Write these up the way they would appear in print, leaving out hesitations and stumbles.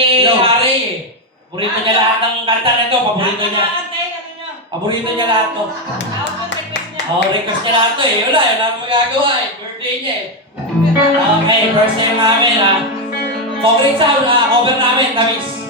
ni Ari eh. Paborito niya lahat ng kanta na ito. Paborito niya. Paborito niya lahat to. Request niya lahat to eh. Wala, yun ang magagawa eh. Birthday niya eh. Okay, first time namin ha. Covering sound, cover namin, tamis.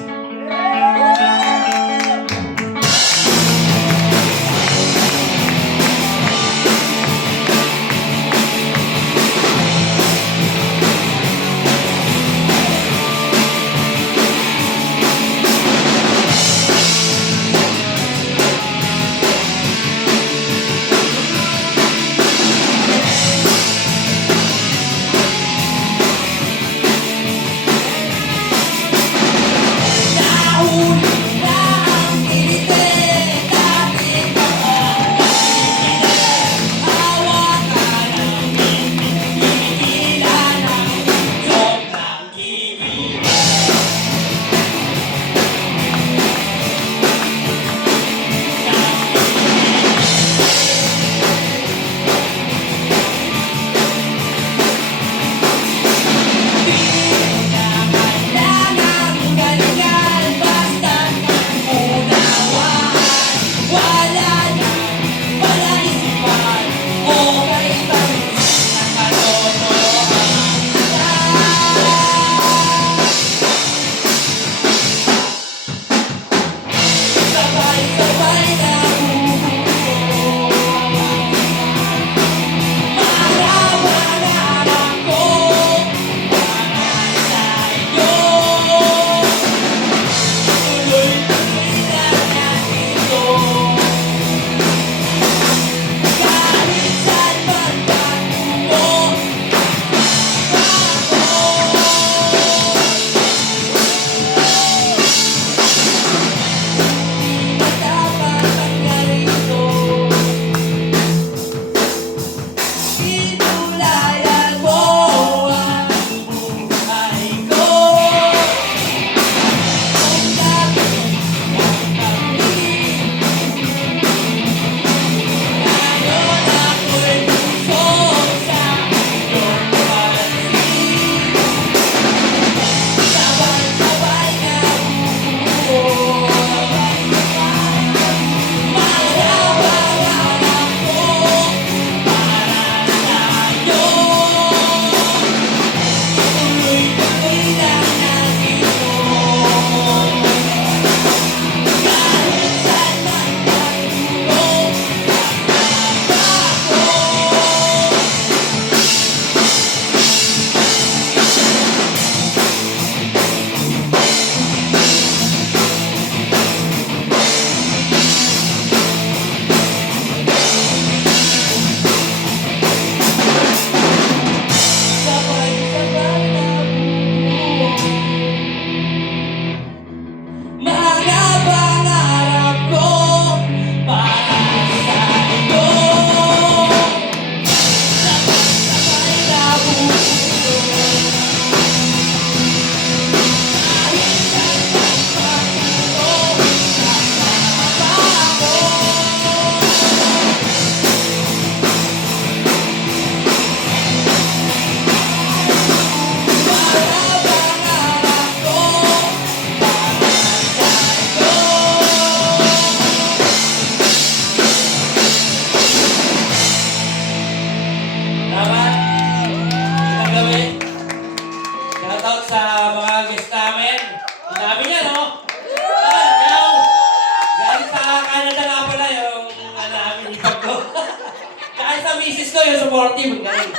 misis ko yung supportive, galing.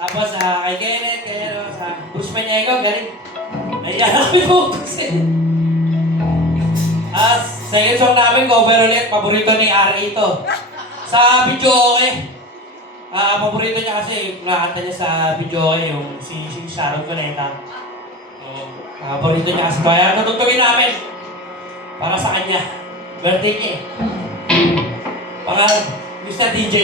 Tapos kay Kenneth, sa Bushman Ego, galing. Nahiyan kami focus eh. Second song namin, cover ulit, paborito ni Ari ito. Sa video okay. Paborito niya kasi, nakanta niya sa video okay, yung si Sharon Cuneta. Paborito niya kasi, kaya tutugtugin namin. Para sa kanya. Birthday niya eh. Pangalan, Mr. DJ.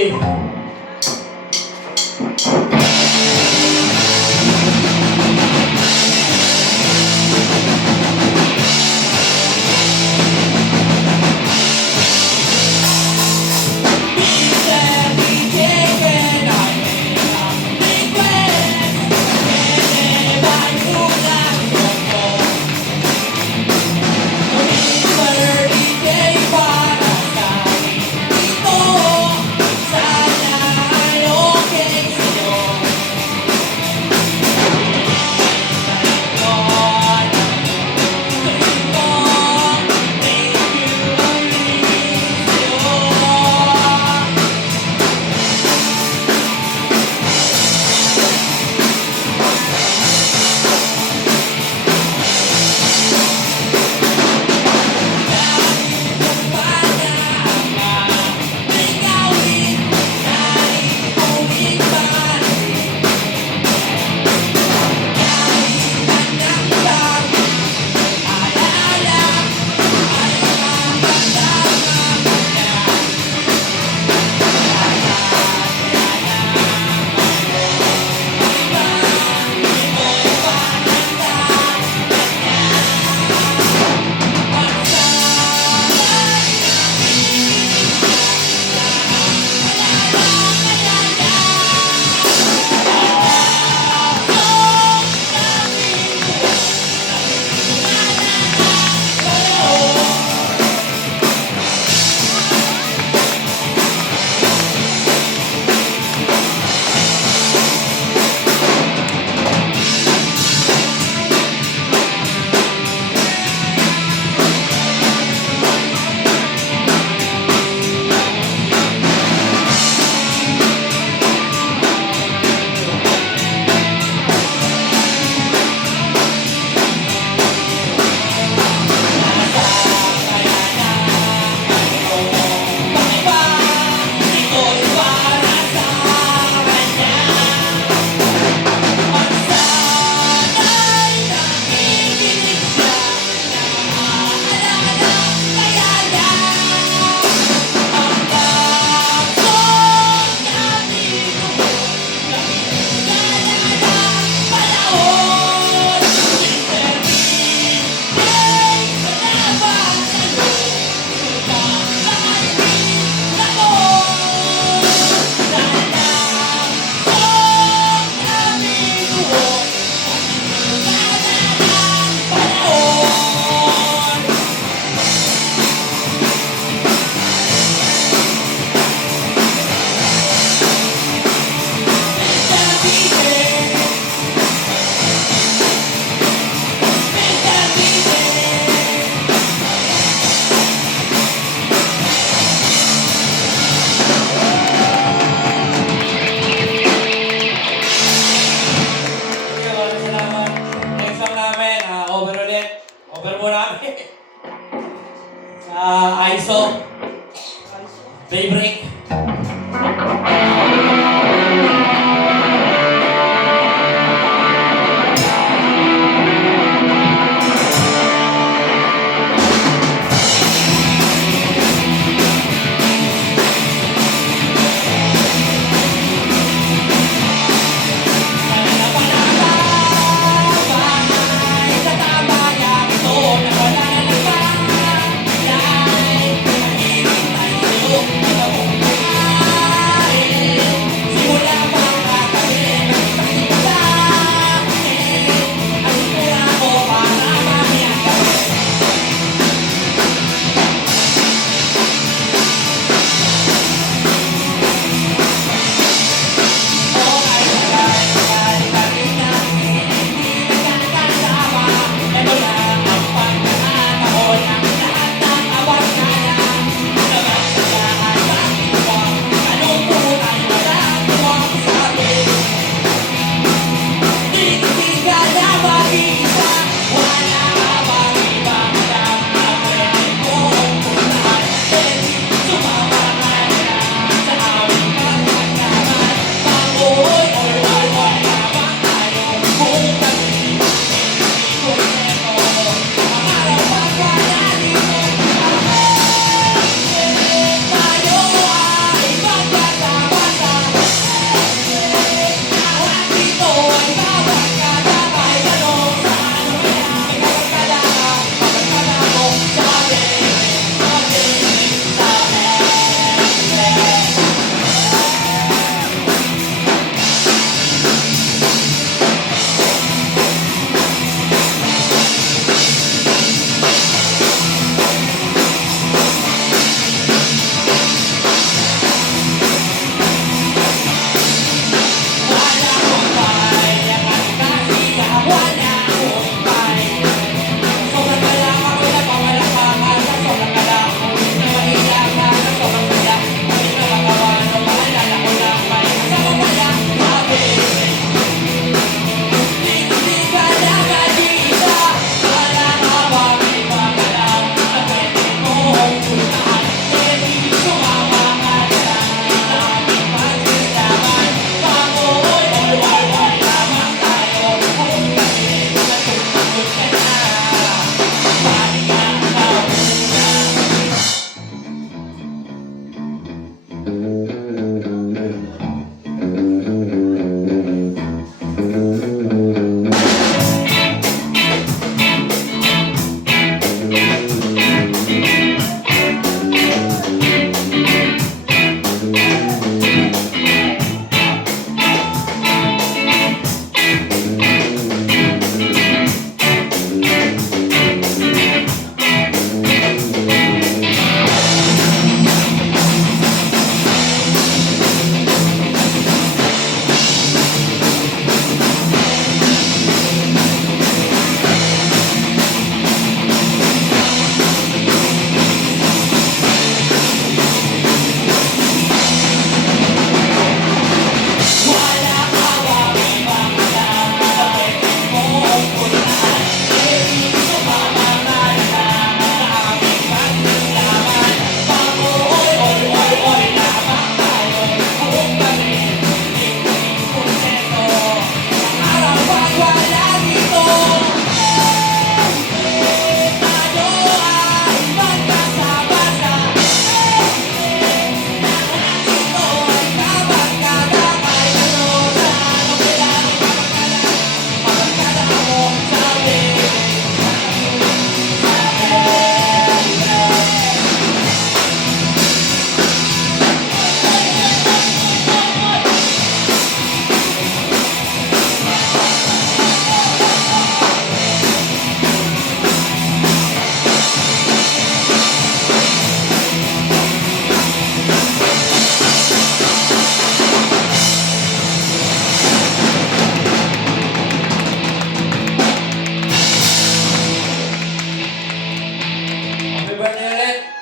ulit. Cover mo namin. Sa ISO. Daybreak.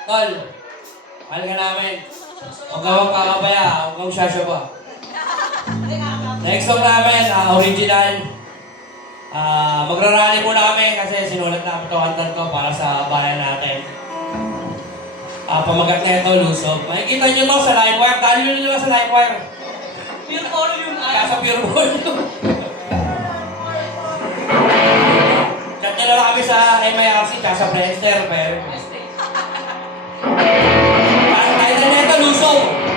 Tol, mahal ka namin. Huwag ka magpakabaya, huwag kang sasyaba. Next song namin, original. Magrarally muna kami kasi sinulat na ito kantan ko para sa bayan natin. Pamagat na ito, Lusob. Makikita nyo to sa live wire. Dali nyo nyo sa live wire. Pure oro yun ay. Kasa pure ball. Chat nyo lang kami sa MIRC, sa Friendster. Pero title na ito, Lusob.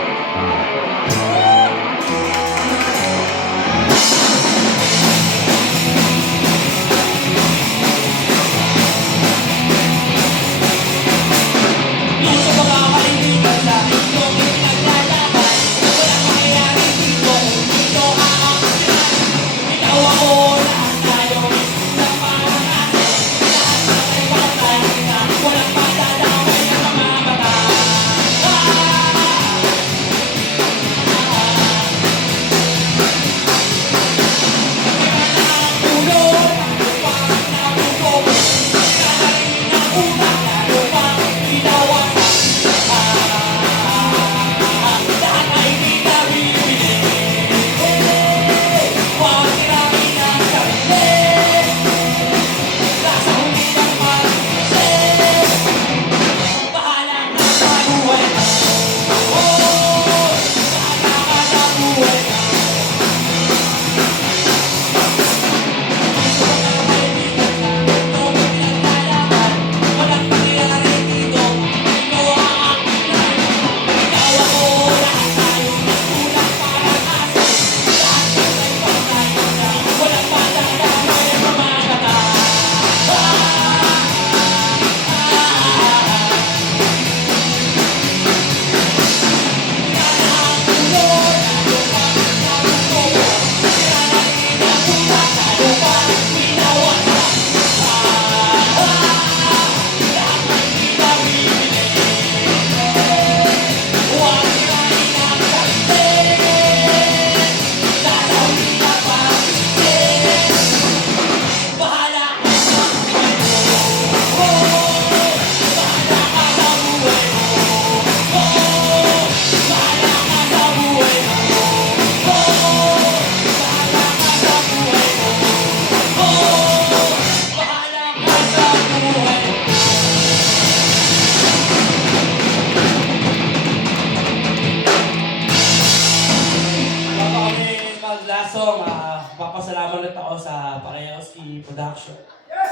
Papasalamat ulit ako sa Pakayowski Production.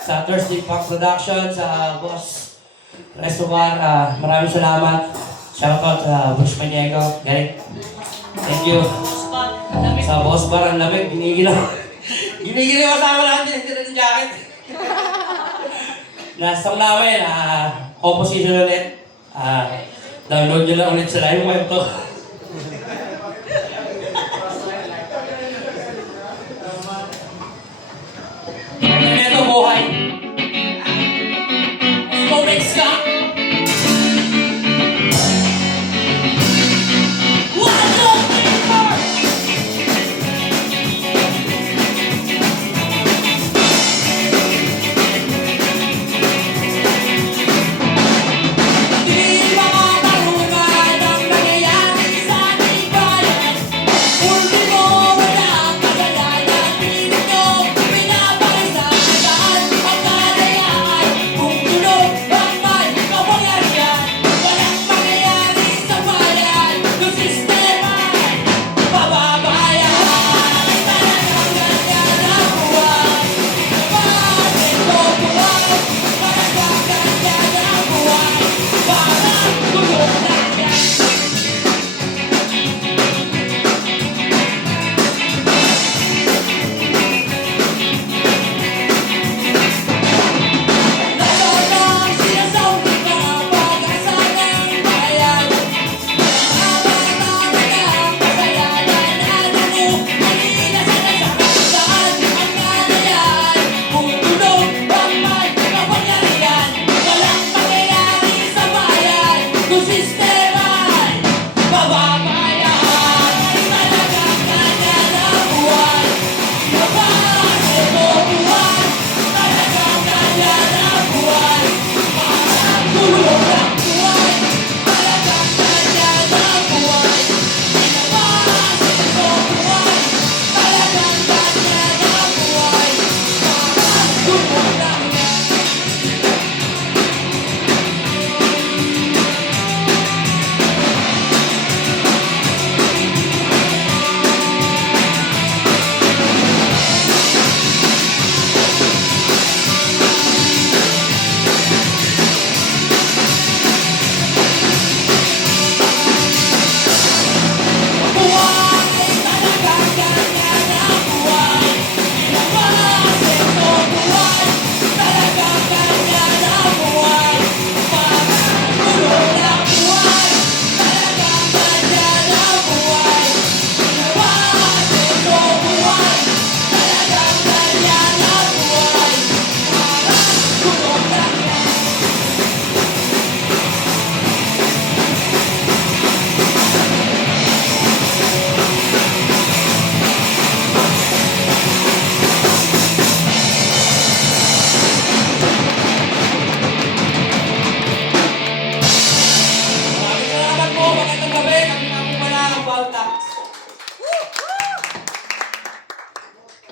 Sa Thursday Punk Production, sa Boss Restobar, maraming salamat. Shoutout sa Bush Maniego. Galing. Thank you. Sa Boss Bar, ang lamig, ginigilaw. Ginigilaw kasama natin, hindi ng jacket. Nasang namin, composition ulit. Download nyo lang ulit sa live web to. Ito buhay. Let's go, Rex ka! Di mga tarungan ang nangyayari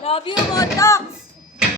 Love you, Botox!